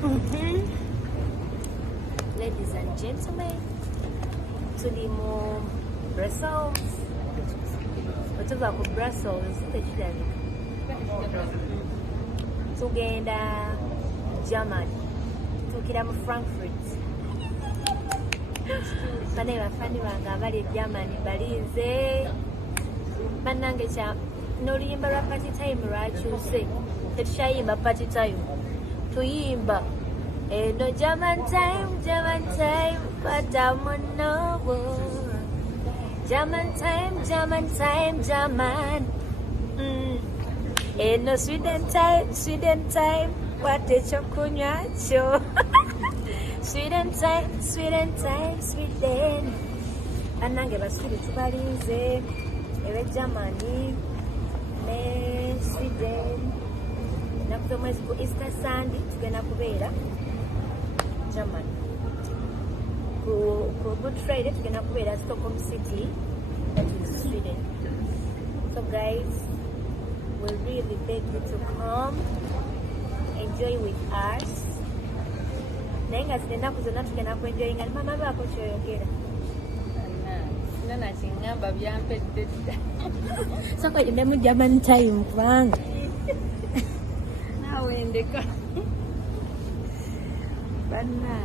Ladies and gentlemen, tuli mu Brussels. Otuva ku Brussels tekirabika. Tugenda Germany. Tukira mu Frankfurt. Bane bafani bange abali Germany balinze. Bannange kya n'oluyimba lwa party time lwakyuse. Tetukyayimba party time. Tuyimba no German time, but I'm on no German time, German. No Sweden time, what is your kunyacho? Sweden time. Anange basubire tubalinze ewe Germany ne Sweden. Nakuto mwezi ku Easter Sunday tugenda kubeera Germany. Ku Good Friday tugenda kubeera Stockholm City, that is Sweden. So guys, we really beg you to come enjoy with us. Nenga zinaku zonna tugenda kuenjoyinga ni mama bako kyoyogera. Nana chingamba byampedde. So kwa mu German time kubanga Wendeka. Banana.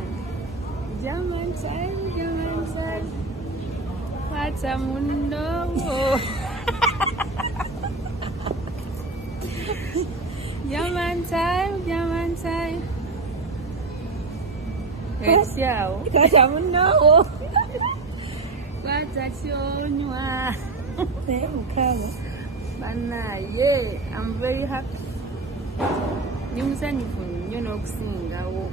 German time. Hata mundo. German time. Esiao. hata mundo. Hata chonywa. Mukama. Bana, yeah, I'm very happy. Nimusanyufu nnyo n'okusingawo.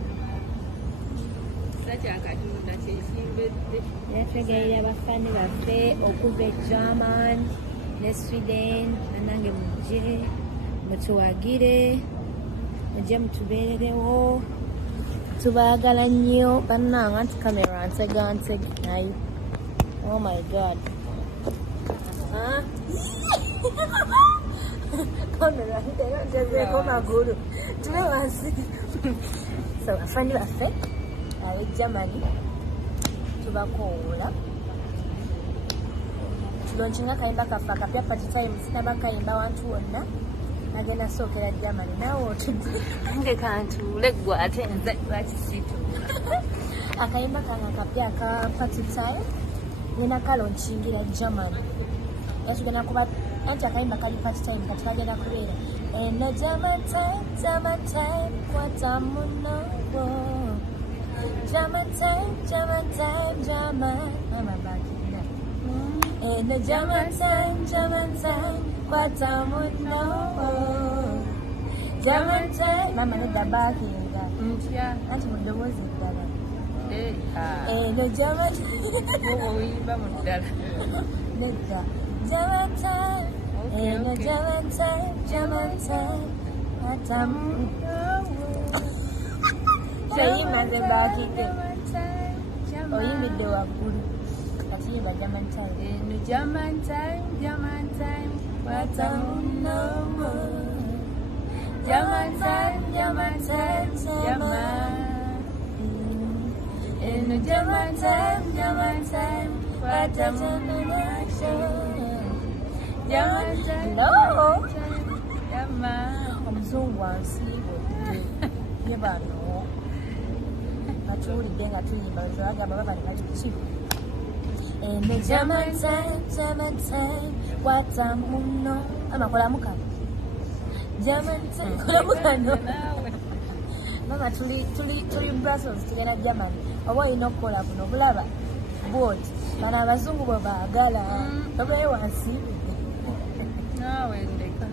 Sakyakatonda kyekimbedde. Yategeera abafani baffe okuva German ne Sweden. Nange mujje mutuwagire, mujje mutubeererewo. Tubaagala nnyo bannange, anti kamera ntega nayo. Oh my God. Kamera ntegezeeko magulu. Tube wansi. So bafani baffe ab'e Germany tubakoola. Tulonkinga kayimba kaffe akapya party time sinaba kayimba wantu wonna. Nagenda sookera Germany naawe otudde. Nange kantuule ggwe ate nze lwakisiitu. Akayimba kange akapya aka party time nina kalonkingira Germany. Tugenda kuba anti akayimba kali party time kati kagenda kubeera no German time kwatamuno German time Mama bakina no German time kwatamuno German time Mama nedda bakinga anti mu ddoboozi ddala no German oyimba mu ddala nedda German time. Sayimbaze baakidde oyimbidde waggulu kati yimba German time. No German time watamuno German time no German time watamuno No. Omuzungu wansiibudde ye bano batuwulidde nga tuyimba bagamba baba nebaki no German time watamuno amakolamu kano German time kolamu kano mama tuli Brussels tugenda Germany oba olina okukola buno bulaba bwoti bano abazungu bwe baagala babaye wansiibudde naawe ndeka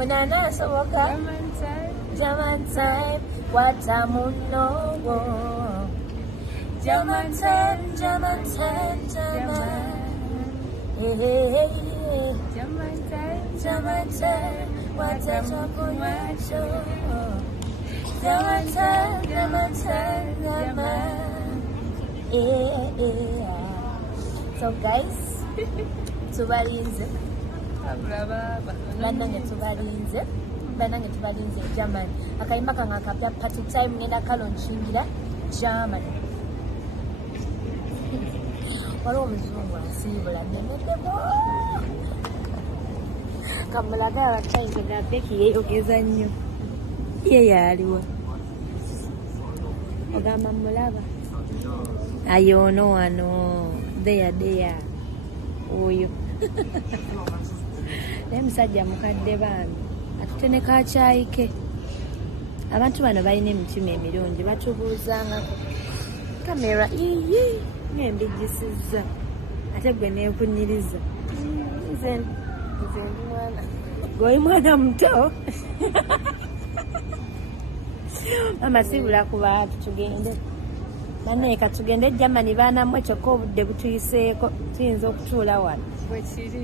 onana asoboka German time watamuno German time German time watamuno German time So guys tubalinze bannange tubalinze banange tubalinze Germany akayimba kange akapya party time ngenda kalonchingira Germany waliwo omuzungu ansiibula nemedemo kamulaga abatayinze nga Becky yeeyogeza nnyo ye yaaliwa ogamba mulaba ayoono wano deya oyo naye musajja mukadde baami atutene kakyayike abantu bano balina emitima emirungi batubuuzangako kamera iyi nembijisizza ate gwe neekunyiriza nze ndi mwana gweoli mwana muto mama sibula ku bantu tugende naneeka tugende Germany baanamwe kyokka obudde butuyiseeko tuyinza okutuula wano bwe kiri